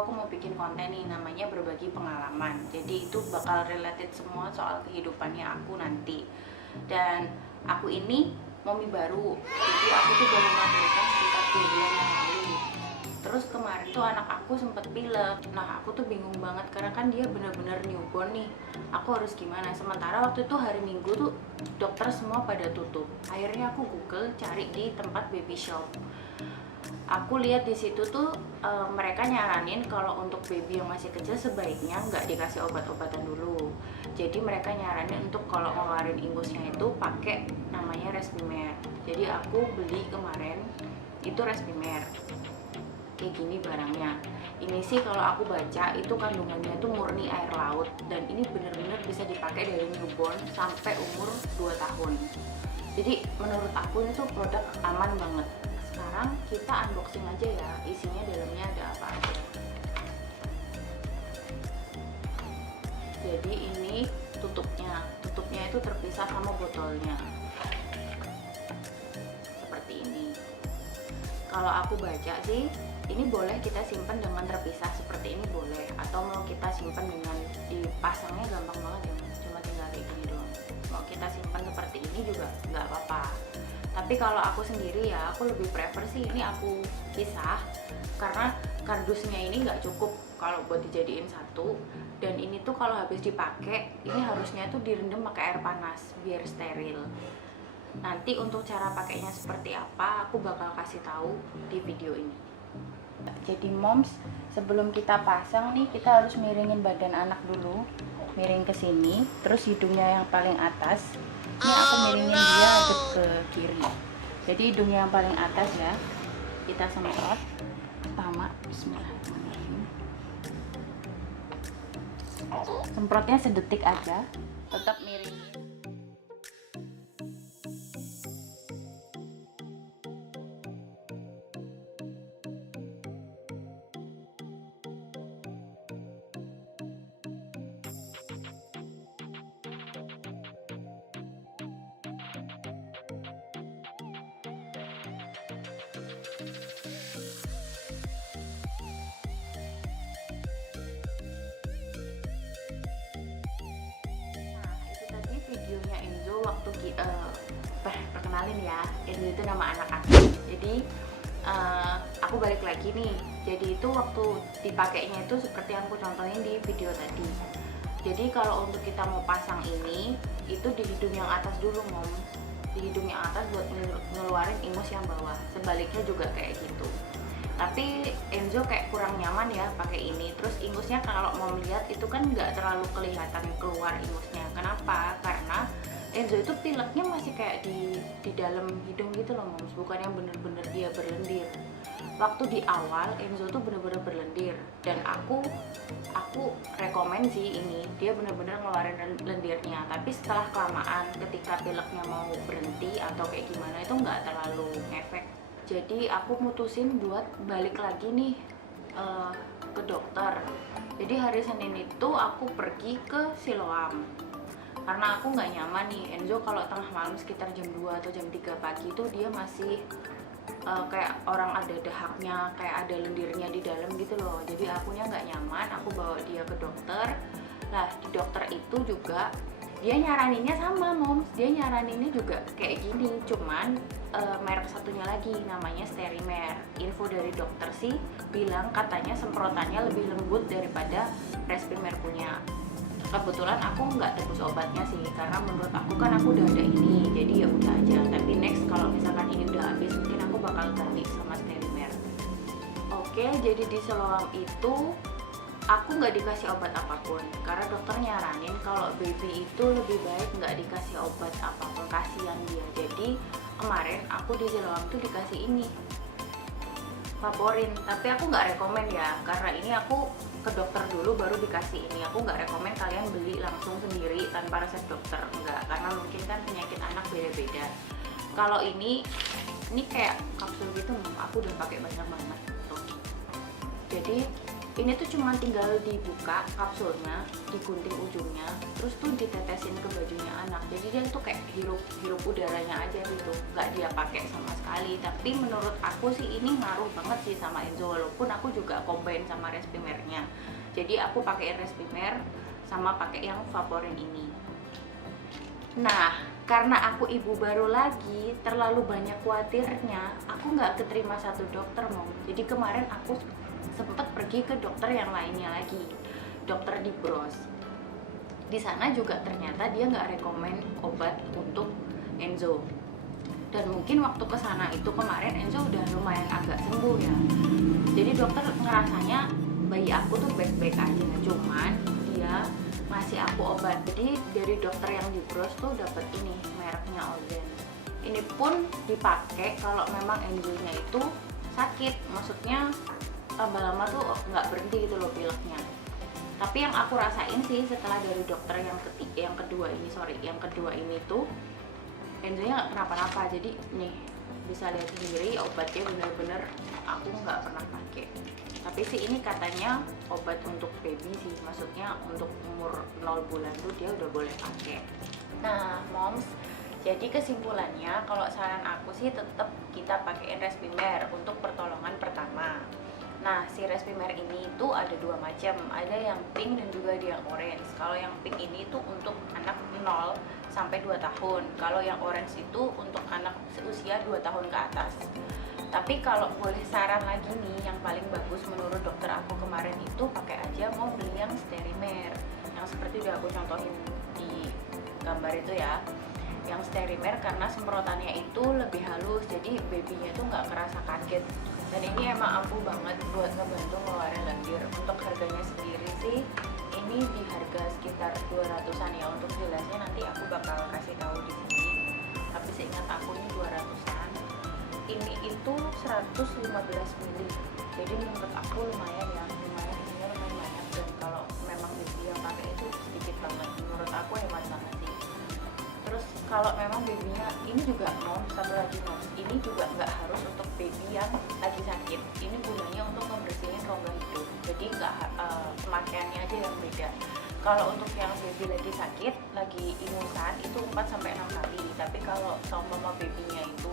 aku mau bikin konten nih namanya berbagi pengalaman. Jadi itu bakal related semua soal kehidupannya aku nanti. Dan aku ini mommy baru, jadi aku tuh baru melahirkan sekitar 2 bulan yang lalu. Terus kemarin tuh anak aku sempet pilek. Nah aku tuh bingung banget karena kan dia bener-bener newborn nih. Aku harus gimana? Sementara waktu itu hari Minggu tuh dokter semua pada tutup. Akhirnya aku Google cari di tempat baby shop. Aku lihat di situ tuh mereka nyaranin kalau untuk baby yang masih kecil sebaiknya nggak dikasih obat-obatan dulu. Jadi mereka nyaranin untuk kalau ngeluarin ingusnya itu pakai namanya Respimer. Jadi aku beli kemarin itu Respimer. Kayak gini barangnya. Ini sih kalau aku baca itu kandungannya itu murni air laut dan ini bener-bener bisa dipakai dari newborn sampai umur 2 tahun. Jadi menurut aku itu produk aman banget. Sekarang kita unboxing aja ya, isinya dalamnya ada apa aja. Jadi ini tutupnya itu terpisah sama botolnya. Seperti ini. Kalau aku baca sih, ini boleh kita simpan dengan terpisah seperti ini boleh, atau mau kita simpan dengan dipasangnya gampang banget ya, cuma tinggal kayak gini doang. Mau kita simpan seperti ini juga nggak apa-apa. Tapi kalau aku sendiri ya, aku lebih prefer sih ini aku pisah karena kardusnya ini nggak cukup kalau buat dijadiin satu. Dan ini tuh kalau habis dipakai, ini harusnya tuh direndam pakai air panas biar steril. Nanti untuk cara pakainya seperti apa, aku bakal kasih tahu di video ini. Jadi moms, sebelum kita pasang nih, kita harus miringin badan anak dulu, miring ke sini, terus hidungnya yang paling atas. Ini aku miringin dia adep ke kiri. Jadi hidungnya yang paling atas ya. Kita semprot. Pertama, bismillahirrahmanirrahim. Semprotnya sedetik aja. Tetap miringin. Videonya Enzo waktu perkenalin ya, Enzo itu nama anak aku. Jadi aku balik lagi nih. Jadi itu waktu dipakainya itu seperti yang aku contohin di video tadi. Jadi kalau untuk kita mau pasang ini, itu di hidung yang atas dulu mom. Di hidung yang atas buat ngeluarin ingus yang bawah. Sebaliknya juga kayak gitu. Tapi Enzo kayak kurang nyaman ya pakai ini. Terus ingusnya kalau mau lihat itu kan nggak terlalu kelihatan keluar ingusnya. Kenapa? Karena Enzo itu pileknya masih kayak di dalam hidung gitu loh moms, bukan yang bener-bener dia berlendir. Waktu di awal Enzo tuh bener-bener berlendir dan aku rekomen sih ini, dia bener-bener ngeluarin lendirnya. Tapi setelah kelamaan ketika pileknya mau berhenti atau kayak gimana itu nggak terlalu ngefek. Jadi aku mutusin buat balik lagi nih ke dokter. Jadi hari Senin itu aku pergi ke Siloam karena aku nggak nyaman nih. Enzo kalau tengah malam sekitar jam 2 atau jam 3 pagi itu dia masih kayak orang ada dahaknya, kayak ada lendirnya di dalam gitu loh. Jadi akunya nggak nyaman, aku bawa dia ke dokter. Nah di dokter itu juga dia nyaraninnya sama moms, dia nyaraninnya juga kayak gini, cuman merek satunya lagi namanya Sterimer. Info dari dokter sih bilang katanya semprotannya lebih lembut daripada Respimer punya. Kebetulan aku nggak tebus obatnya sih karena menurut aku kan aku udah ada ini, jadi ya udah aja. Tapi next kalau misalkan ini udah habis mungkin aku bakal ganti sama Sterimer. Oke, jadi di Siloam itu aku nggak dikasih obat apapun karena dokter nyaranin kalau baby itu lebih baik nggak dikasih obat apapun, kasihan dia. Jadi kemarin aku di Siloam tuh dikasih ini Vaporin, tapi aku nggak rekomen ya karena ini aku ke dokter dulu baru dikasih ini. Aku nggak rekomen kalian beli langsung sendiri tanpa resep dokter, enggak, karena mungkin kan penyakit anak beda-beda. Kalau ini kayak kapsul gitu, aku udah pakai banyak banget tuh. Jadi Ini tuh cuma tinggal dibuka kapsulnya, digunting ujungnya, terus tuh ditetesin ke bajunya anak. Jadi dia tuh kayak hirup udaranya aja gitu, nggak dia pakai sama sekali. Tapi menurut aku sih ini ngaruh banget sih sama Enzo, walaupun aku juga combine sama respimernya. Jadi aku pakai respimer sama pakai yang Vaporin ini. Nah, karena aku ibu baru lagi, terlalu banyak khawatirnya, aku nggak keterima satu dokter, Mom. Jadi kemarin aku sempet pergi ke dokter yang lainnya lagi, dokter di Bros. Di sana juga ternyata dia nggak rekomen obat untuk Enzo. Dan mungkin waktu ke sana itu kemarin Enzo udah lumayan agak sembuh ya. Jadi dokter ngerasanya bayi aku tuh baik-baik aja, cuman dia ngasih aku obat. Jadi dari dokter yang di Bros tuh dapet ini, mereknya Ozen. Ini pun dipakai kalau memang Enzo-nya itu sakit, maksudnya tambah lama tuh nggak berhenti gitu loh pileknya. Tapi yang aku rasain sih setelah dari dokter yang kedua ini tuh Enzo-nya nggak kenapa-napa. Jadi nih bisa lihat sendiri obatnya bener-bener aku nggak pernah pakai. Tapi sih ini katanya obat untuk baby sih, maksudnya untuk umur 0 bulan tuh dia udah boleh pakai. Nah, moms, jadi kesimpulannya kalau saran aku sih tetap kita pakein respimer untuk pertolongan pertama. Nah, si respimer ini tuh ada dua macam, ada yang pink dan juga ada yang orange. Kalau yang pink ini tuh untuk anak 0 sampai 2 tahun. Kalau yang orange itu untuk anak seusia 2 tahun ke atas. Tapi kalau boleh saran lagi nih, yang paling bagus menurut dokter aku kemarin itu pakai aja mau beli yang Sterimer, yang seperti udah aku contohin di gambar itu ya. Yang Sterimer karena semprotannya itu lebih halus, jadi babynya tuh nggak kerasa kaget. Dan ini emang ampuh banget buat ngebantu ngeluarin lendir. Untuk harganya sendiri sih ini di harga sekitar 200-an ya. Untuk jelasnya nanti aku bakal kasih tahu di sini. Tapi seingat aku ini 200-an. Ini itu 115 ml. Jadi menurut aku lumayan ya, lumayan banyak. Dan kalau memang baby yang pakai itu sedikit banget, menurut aku hemat banget sih. Terus kalau memang babynya ini juga satu lagi ini juga nggak harus untuk baby yang lagi sakit. Ini gunanya untuk membersihin rongga hidung. Jadi nggak pemakaiannya aja yang beda. Kalau untuk yang baby lagi sakit, lagi ingusan itu 4-6 kali. Tapi kalau sama babynya itu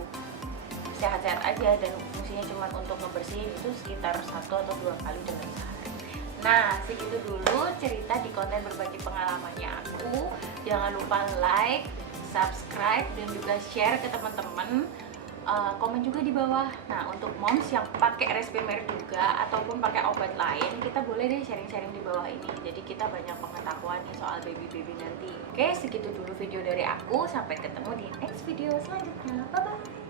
sehat-sehat aja dan fungsinya cuma untuk ngebersihin, itu sekitar 1 atau 2 kali dalam sehari. Nah, segitu dulu cerita di konten berbagi pengalamannya aku. Jangan lupa like, subscribe, dan juga share ke teman-teman. Komen juga di bawah. Nah, untuk moms yang pakai respimer juga ataupun pakai obat lain, kita boleh deh sharing-sharing di bawah ini. Jadi kita banyak pengetahuan nih soal baby-baby nanti. Oke, segitu dulu video dari aku. Sampai ketemu di next video selanjutnya. Bye-bye.